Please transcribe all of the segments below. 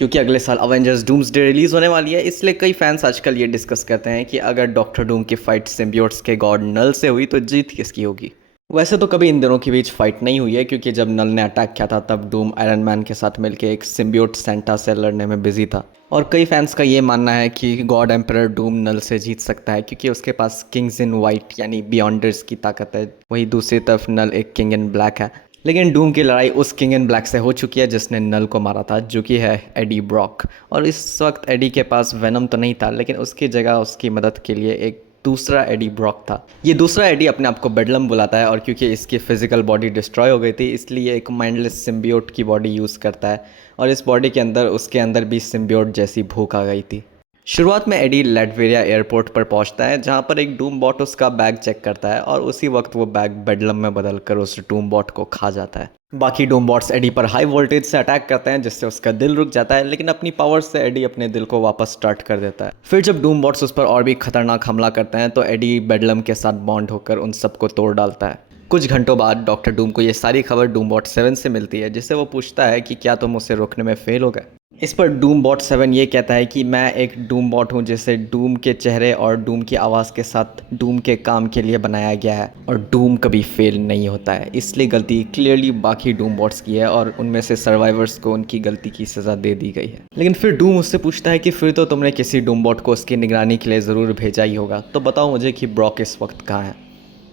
क्योंकि अगले साल अवेंजर्स डूम्सडे रिलीज़ होने वाली है, इसलिए कई फैंस आजकल ये डिस्कस करते हैं कि अगर डॉक्टर डूम की फाइट सिम्बियोट्स के गॉड नल से हुई तो जीत किसकी होगी। वैसे तो कभी इन दोनों के बीच फाइट नहीं हुई है, क्योंकि जब नल ने अटैक किया था तब डूम आयरन मैन के साथ मिलकर एक सिम्बियोट सेंटा से लड़ने में बिजी था। और कई फैंस का ये मानना है कि गॉड एम्परर डूम नल से जीत सकता है, क्योंकि उसके पास किंग्स इन वाइट यानी बियॉन्डर्स की ताकत है। वहीं दूसरी तरफ नल एक किंग इन ब्लैक है। लेकिन डूम की लड़ाई उस किंग इन ब्लैक से हो चुकी है जिसने नल को मारा था, जो कि है एडी ब्रॉक। और इस वक्त एडी के पास वेनम तो नहीं था, लेकिन उसकी जगह उसकी मदद के लिए एक दूसरा एडी ब्रॉक था। ये दूसरा एडी अपने आप को बेडलम बुलाता है, और क्योंकि इसकी फिजिकल बॉडी डिस्ट्रॉय हो गई थी, इसलिए एक माइंडलेस सिम्बियोट की बॉडी यूज़ करता है। और इस बॉडी के अंदर उसके अंदर भी सिम्बियोट जैसी भूख आ गई थी। शुरुआत में एडी लैटवेरिया एयरपोर्ट पर पहुंचता है, जहां पर एक डूम बॉट उसका बैग चेक करता है, और उसी वक्त वो बैग बेडलम में बदलकर उस डूम बॉट को खा जाता है। बाकी डूम बॉट्स एडी पर हाई वोल्टेज से अटैक करते हैं, जिससे उसका दिल रुक जाता है, लेकिन अपनी पावर से एडी अपने दिल को वापस स्टार्ट कर देता है। फिर जब डूम बॉट्स उस पर और भी खतरनाक हमला करते हैं तो एडी बेडलम के साथ बॉन्ड होकर उन सबको तोड़ डालता है। कुछ घंटों बाद डॉक्टर डूम को ये सारी खबर डूम बॉट 7 से मिलती है, जिससे वो पूछता है कि क्या तुम उसे रोकने में फेल हो गए। इस पर डूम बॉट 7 ये कहता है कि मैं एक डूम बॉट हूँ, जिसे डूम के चेहरे और डूम की आवाज़ के साथ डूम के काम के लिए बनाया गया है, और डूम कभी फेल नहीं होता है। इसलिए गलती क्लियरली बाकी डूम बॉट्स की है, और उनमें से सर्वाइवर्स को उनकी गलती की सज़ा दे दी गई है। लेकिन फिर डूम उससे पूछता है कि फिर तो तुमने किसी डूम बॉट को उसकी निगरानी के लिए ज़रूर भेजा ही होगा, तो बताओ मुझे कि ब्रॉक इस वक्त कहाँ है।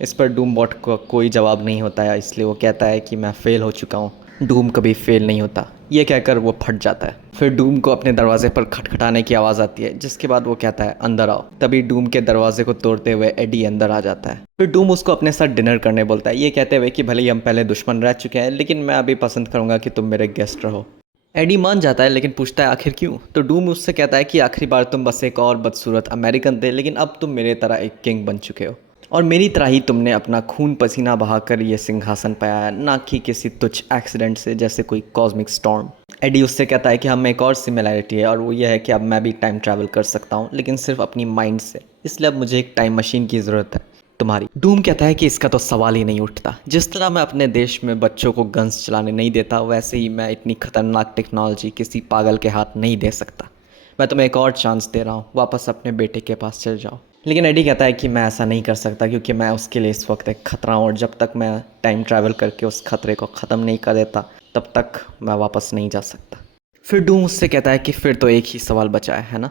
इस पर डूम बॉट को कोई जवाब नहीं होता है, इसलिए वो कहता है कि मैं फ़ेल हो चुका हूँ, डूम कभी फेल नहीं होता। ये कहकर वो फट जाता है। फिर डूम को अपने दरवाजे पर खटखटाने की आवाज़ आती है, जिसके बाद वो कहता है अंदर आओ। तभी डूम के दरवाजे को तोड़ते हुए एडी अंदर आ जाता है। फिर डूम उसको अपने साथ डिनर करने बोलता है, ये कहते हुए कि भले ही हम पहले दुश्मन रह चुके हैं, लेकिन मैं अभी पसंद करूँगा कि तुम मेरे गेस्ट रहो। एडी मान जाता है, लेकिन पूछता है आखिर क्यों। तो डूम उससे कहता है कि आखिरी बार तुम बस एक और बदसूरत अमेरिकन थे, लेकिन अब तुम मेरे तरह एक किंग बन चुके हो, और मेरी तरह ही तुमने अपना खून पसीना बहाकर ये सिंहासन पाया है, ना कि किसी तुच्छ एक्सीडेंट से, जैसे कोई कॉस्मिक स्टॉर्म। एडी उससे कहता है कि हम एक और सिमिलैरिटी है, और वो ये है कि अब मैं भी टाइम ट्रैवल कर सकता हूँ, लेकिन सिर्फ अपनी माइंड से। इसलिए अब मुझे एक टाइम मशीन की ज़रूरत है, तुम्हारी। डूम कहता है कि इसका तो सवाल ही नहीं उठता। जिस तरह मैं अपने देश में बच्चों को गन्स चलाने नहीं देता, वैसे ही मैं इतनी खतरनाक टेक्नोलॉजी किसी पागल के हाथ नहीं दे सकता। मैं तुम्हें एक और चांस दे रहा हूँ, वापस अपने बेटे के पास चल जाओ। लेकिन एडी कहता है कि मैं ऐसा नहीं कर सकता, क्योंकि मैं उसके लिए इस वक्त एक खतरा हूँ, और जब तक मैं टाइम ट्रैवल करके उस खतरे को ख़त्म नहीं कर देता, तब तक मैं वापस नहीं जा सकता। फिर डूम उससे कहता है कि फिर तो एक ही सवाल बचा है ना,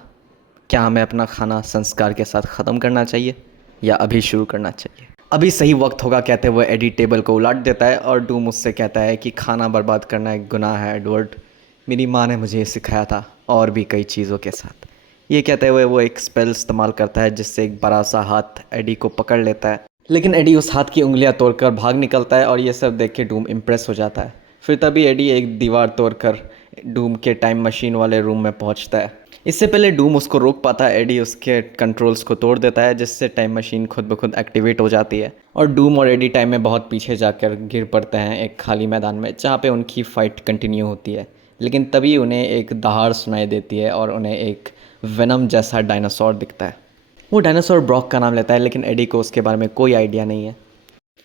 क्या हमें अपना खाना संस्कार के साथ ख़त्म करना चाहिए या अभी शुरू करना चाहिए। अभी सही वक्त होगा, कहते हुए एडी टेबल को उलट देता है, और डूम उससे कहता है कि खाना बर्बाद करना एक गुनाह है एडवर्ड। मेरी माँ ने मुझे ये सिखाया था, और भी कई चीज़ों के साथ। ये कहते हुए वो एक स्पेल इस्तेमाल करता है, जिससे एक बड़ा सा हाथ एडी को पकड़ लेता है। लेकिन एडी उस हाथ की उंगलियां तोड़कर भाग निकलता है, और ये सब देख के डूम इम्प्रेस हो जाता है। फिर तभी एडी एक दीवार तोड़कर डूम के टाइम मशीन वाले रूम में पहुंचता है। इससे पहले डूम उसको रोक पाता है, एडी उसके कंट्रोल्स को तोड़ देता है, जिससे टाइम मशीन खुद ब खुद एक्टिवेट हो जाती है, और डूम और एडी टाइम में बहुत पीछे जाकर गिर पड़ते हैं एक खाली मैदान में, जहाँ पे उनकी फ़ाइट कंटिन्यू होती है। लेकिन तभी उन्हें एक दहाड़ सुनाई देती है, और उन्हें एक वेनम जैसा डायनासोर दिखता है। वो डायनासोर ब्रॉक का नाम लेता है, लेकिन एडी को उसके बारे में कोई आइडिया नहीं है।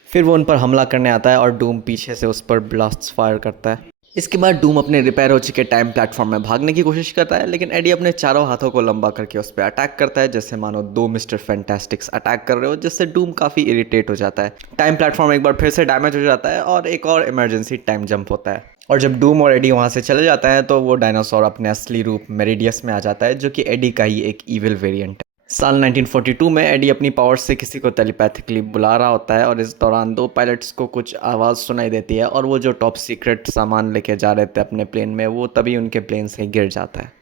फिर वो उन पर हमला करने आता है, और डूम पीछे से उस पर ब्लास्ट्स फायर करता है। इसके बाद डूम अपने रिपेयर हो चुके टाइम प्लेटफॉर्म में भागने की कोशिश करता है, लेकिन एडी अपने चारों हाथों को लंबा करके उस पर अटैक करता है, जैसे मानो दो मिस्टर फैंटास्टिक्स अटैक कर रहे हो, जिससे डूम काफ़ी इरिटेट हो जाता है। टाइम प्लेटफॉर्म एक बार फिर से डैमेज हो जाता है, और एक और इमरजेंसी टाइम जंप होता है। और जब डूम और एडी वहाँ से चले जाते हैं, तो वो डायनासोर अपने असली रूप मेरिडियस में आ जाता है, जो कि एडी का ही एक ईविल वेरिएंट है। साल 1942 में एडी अपनी पावर से किसी को टेलीपैथिकली बुला रहा होता है, और इस दौरान दो पायलट्स को कुछ आवाज़ सुनाई देती है, और वो जो टॉप सीक्रेट सामान लेके जा रहे थे अपने प्लेन में, वो तभी उनके प्लेन से गिर जाता है।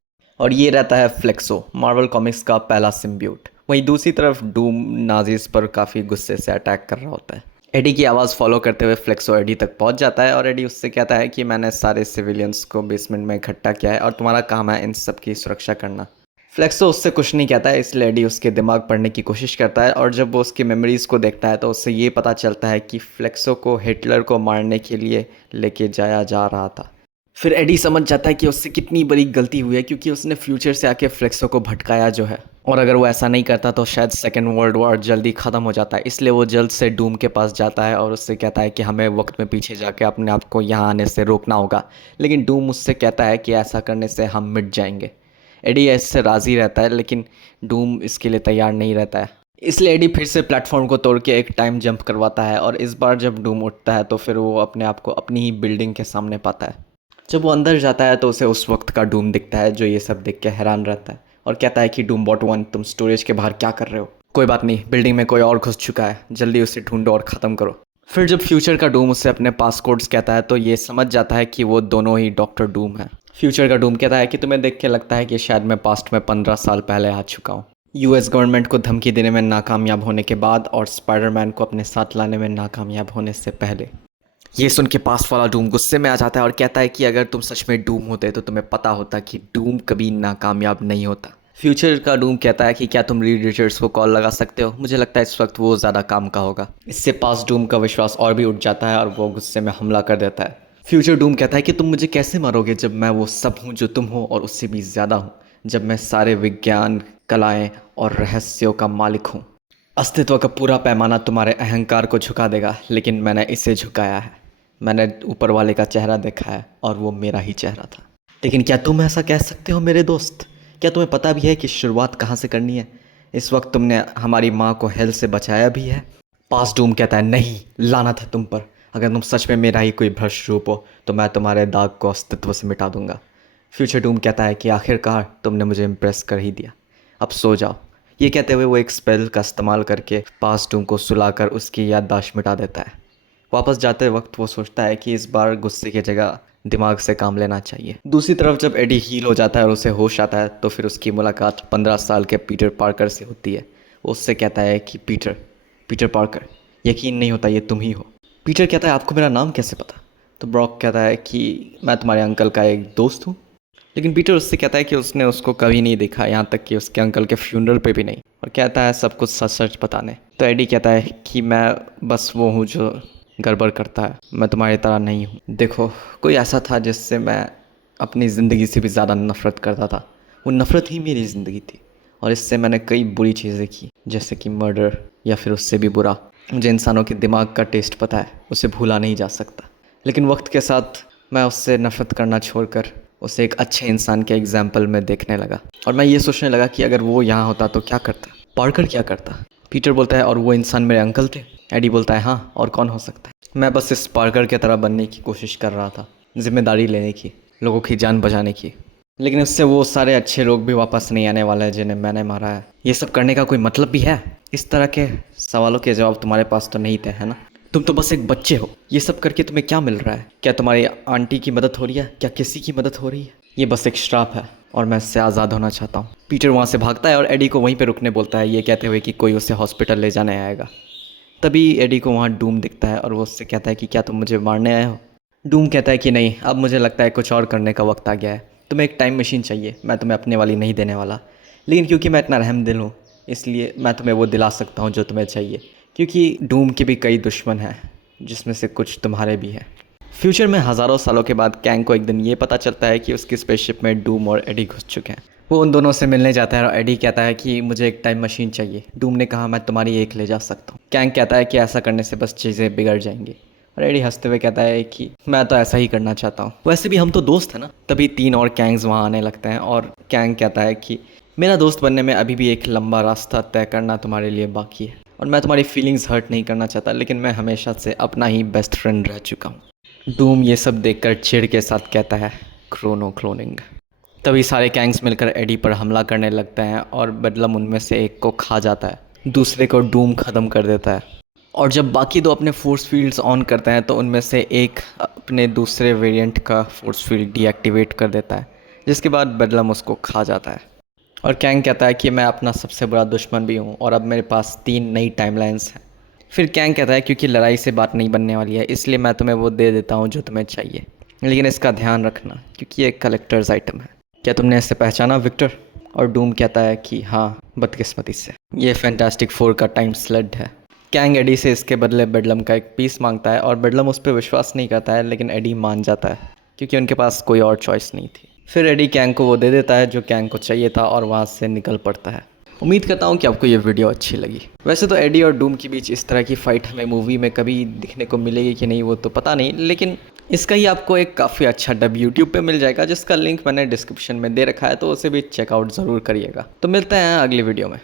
और ये रहता है फ्लेक्सो, मार्वल कॉमिक्स का पहला सिम्बियोट। वहीं दूसरी तरफ डूम नाजीज पर काफ़ी गुस्से से अटैक कर रहा होता है। एडी की आवाज़ फॉलो करते हुए फ्लेक्सो एडी तक पहुंच जाता है, और एडी उससे कहता है कि मैंने सारे सिविलियंस को बेसमेंट में इकट्ठा किया है, और तुम्हारा काम है इन सब की सुरक्षा करना। फ्लेक्सो उससे कुछ नहीं कहता है, इसलिए एडी उसके दिमाग पढ़ने की कोशिश करता है, और जब वो उसकी मेमोरीज़ को देखता है तो उससे ये पता चलता है कि फ्लेक्सो को हिटलर को मारने के लिए लेके जाया जा रहा था। फिर एडी समझ जाता है कि उससे कितनी बड़ी गलती हुई है, क्योंकि उसने फ्यूचर से आके फ्लेक्सो को भटकाया जो है। और अगर वो ऐसा नहीं करता तो शायद सेकेंड वर्ल्ड वॉर जल्दी ख़त्म हो जाता है। इसलिए वो जल्द से डूम के पास जाता है और उससे कहता है कि हमें वक्त में पीछे जाके अपने आप को यहाँ आने से रोकना होगा। लेकिन डूम उससे कहता है कि ऐसा करने से हम मिट जाएंगे। एडी इससे राज़ी रहता है, लेकिन डूम इसके लिए तैयार नहीं रहता है। इसलिए एडी फिर से प्लेटफॉर्म को तोड़ के एक टाइम जंप करवाता है और इस बार जब डूम उठता है तो फिर वो अपने आप को अपनी ही बिल्डिंग के सामने पाता है। जब वो अंदर जाता है तो उसे उस वक्त का डूम दिखता है, जो ये सब देख के हैरान रहता है और कहता है कि डूम बॉट 1, तुम स्टोरेज के बाहर क्या कर रहे हो? कोई बात नहीं, बिल्डिंग में कोई और घुस चुका है, जल्दी उसे ढूंढो और ख़त्म करो। फिर जब फ्यूचर का डूम उसे अपने पासकोड्स कहता है तो ये समझ जाता है कि वो दोनों ही डॉक्टर डूम हैं। फ्यूचर का डूम कहता है कि तुम्हें देख के लगता है कि शायद मैं पास्ट में 15 साल पहले आ चुका हूँ। यूएस गवर्नमेंट को धमकी देने में नाकामयाब होने के बाद और स्पाइडरमैन को अपने साथ लाने में नाकामयाब होने से पहले। ये सुन के पास वाला डूम गुस्से में आ जाता है और कहता है कि अगर तुम सच में डूम होते तो तुम्हें पता होता कि डूम कभी नाकामयाब नहीं होता। फ्यूचर का डूम कहता है कि क्या तुम रीड रिचर्ड्स को कॉल लगा सकते हो? मुझे लगता है इस वक्त वो ज़्यादा काम का होगा। इससे पास डूम का विश्वास और भी उठ जाता है और वो गुस्से में हमला कर देता है। फ्यूचर डूम कहता है कि तुम मुझे कैसे मारोगे जब मैं वो सब हूँ जो तुम हो और उससे भी ज़्यादा हूँ, जब मैं सारे विज्ञान, कलाएं और रहस्यों का मालिक हूँ। अस्तित्व का पूरा पैमाना तुम्हारे अहंकार को झुका देगा, लेकिन मैंने इसे झुकाया है। मैंने ऊपर वाले का चेहरा देखा है और वो मेरा ही चेहरा था। लेकिन क्या तुम ऐसा कह सकते हो मेरे दोस्त? क्या तुम्हें पता भी है कि शुरुआत कहाँ से करनी है? इस वक्त तुमने हमारी माँ को हेल से बचाया भी है। पास डूम कहता है, नहीं, लानत है तुम पर। अगर तुम सच में मेरा ही कोई भ्रष्ट रूप हो तो मैं तुम्हारे दाग को अस्तित्व से मिटा दूंगा। फ्यूचर डूम कहता है कि आखिरकार तुमने मुझे इम्प्रेस कर ही दिया, अब सो जाओ। ये कहते हुए वो एक स्पेल का इस्तेमाल करके पास डूम को सुलाकर उसकी याददाश्त मिटा देता है। वापस जाते वक्त वो सोचता है कि इस बार गुस्से की जगह दिमाग से काम लेना चाहिए। दूसरी तरफ जब एडी हील हो जाता है और उसे होश आता है तो फिर उसकी मुलाकात 15 साल के पीटर पार्कर से होती है। वो उससे कहता है कि पीटर पार्कर, यकीन नहीं होता ये तुम ही हो। पीटर कहता है, आपको मेरा नाम कैसे पता? तो ब्रॉक कहता है कि मैं तुम्हारे अंकल का एक दोस्त हूँ। लेकिन पीटर उससे कहता है कि उसने उसको कभी नहीं देखा, यहाँ तक कि उसके अंकल के फ्यूनरल पे भी नहीं, और कहता है सब कुछ सच सच बताने। तो एडी कहता है कि मैं बस वो हूँ जो गड़बड़ करता है, मैं तुम्हारी तरह नहीं हूँ। देखो, कोई ऐसा था जिससे मैं अपनी ज़िंदगी से भी ज़्यादा नफ़रत करता था। वो नफ़रत ही मेरी ज़िंदगी थी और इससे मैंने कई बुरी चीज़ें की, जैसे कि मर्डर, या फिर उससे भी बुरा। मुझे इंसानों के दिमाग का टेस्ट पता है, उसे भूला नहीं जा सकता। लेकिन वक्त के साथ मैं उससे नफ़रत करना छोड़कर उसे एक अच्छे इंसान के एग्जाम्पल में देखने लगा और मैं ये सोचने लगा कि अगर वो यहाँ होता तो क्या करता, पार्कर क्या करता। पीटर बोलता है, और वो इंसान मेरे अंकल थे? एडी बोलता है, हाँ, और कौन हो सकता है? मैं बस इस पार्कर की तरह बनने की कोशिश कर रहा था, जिम्मेदारी लेने की, लोगों की जान बचाने की। लेकिन उससे वो सारे अच्छे लोग भी वापस नहीं आने वाले हैं जिन्हें मैंने मारा है। ये सब करने का कोई मतलब भी है? इस तरह के सवालों के जवाब तुम्हारे पास तो नहीं थे, है ना? तुम तो बस एक बच्चे हो। ये सब करके तुम्हें क्या मिल रहा है? क्या तुम्हारी आंटी की मदद हो रही है? क्या किसी की मदद हो रही है? ये बस एक श्राप है और मैं इससे आज़ाद होना चाहता हूँ। पीटर वहाँ से भागता है और एडी को वहीं पे रुकने बोलता है, ये कहते हुए कि कोई उसे हॉस्पिटल ले जाने आएगा। तभी एडी को वहाँ डूम दिखता है और वो उससे कहता है कि क्या तुम मुझे मारने आए हो? डूम कहता है कि नहीं, अब मुझे लगता है कुछ और करने का वक्त आ गया है। तुम्हें एक टाइम मशीन चाहिए, मैं तुम्हें अपने वाली नहीं देने वाला। लेकिन क्योंकि मैं इतना रहम दिल हूँ, इसलिए मैं तुम्हें वो दिला सकता हूँ जो तुम्हें चाहिए। क्योंकि डूम के भी कई दुश्मन हैं, जिसमें से कुछ तुम्हारे भी हैं। फ्यूचर में हज़ारों सालों के बाद कैंग को एक दिन ये पता चलता है कि उसकी स्पेसशिप में डूम और एडी घुस चुके हैं। वो उन दोनों से मिलने जाता है और एडी कहता है कि मुझे एक टाइम मशीन चाहिए। डूम ने कहा, मैं तुम्हारी एक ले जा सकता हूँ। कैंग कहता है कि ऐसा करने से बस चीज़ें बिगड़ जाएंगी, और एडी हंसते हुए कहता है कि मैं तो ऐसा ही करना चाहता हूँ, वैसे भी हम तो दोस्त हैं ना। तभी 3 और कैंग्स वहाँ आने लगते हैं और कैंग कहता है कि मेरा दोस्त बनने में अभी भी एक लंबा रास्ता तय करना तुम्हारे लिए बाकी है, और मैं तुम्हारी फीलिंग्स हर्ट नहीं करना चाहता, लेकिन मैं हमेशा से अपना ही बेस्ट फ्रेंड रह चुका हूँ। डूम ये सब देखकर चिढ़ के साथ कहता है, क्लोनिंग। तभी सारे गैंग्स मिलकर एडी पर हमला करने लगते हैं और बदलम उनमें से एक को खा जाता है, दूसरे को डूम ख़त्म कर देता है। और जब बाकी 2 अपने फोर्स फील्ड्स ऑन करते हैं तो उनमें से एक अपने दूसरे वेरिएंट का फोर्स फील्ड डीएक्टिवेट कर देता है, जिसके बाद बदलम उसको खा जाता है। और कैंग कहता है कि मैं अपना सबसे बड़ा दुश्मन भी हूँ और अब मेरे पास 3 नई टाइमलाइंस हैं। फिर कैंग कहता है, क्योंकि लड़ाई से बात नहीं बनने वाली है, इसलिए मैं तुम्हें वो दे देता हूँ जो तुम्हें चाहिए, लेकिन इसका ध्यान रखना क्योंकि ये एक कलेक्टर्स आइटम है। क्या तुमने इसे पहचाना, विक्टर? और डूम कहता है कि हाँ, बदकिस्मती से। ये फैंटास्टिक 4 का टाइम स्लेड है। कैंग एडी से इसके बदले बेडलम का एक पीस मांगता है और बेडलम उस पर विश्वास नहीं करता है, लेकिन एडी मान जाता है क्योंकि उनके पास कोई और चॉइस नहीं थी। फिर एडी कैंग को वो दे देता है जो कैंग को चाहिए था और वहाँ से निकल पड़ता है। उम्मीद करता हूँ कि आपको ये वीडियो अच्छी लगी। वैसे तो एडी और डूम के बीच इस तरह की फ़ाइट हमें मूवी में कभी दिखने को मिलेगी कि नहीं वो तो पता नहीं, लेकिन इसका ही आपको एक काफ़ी अच्छा डब यूट्यूब पे मिल जाएगा, जिसका लिंक मैंने डिस्क्रिप्शन में दे रखा है, तो उसे भी चेकआउट ज़रूर करिएगा। तो मिलते हैं अगली वीडियो में।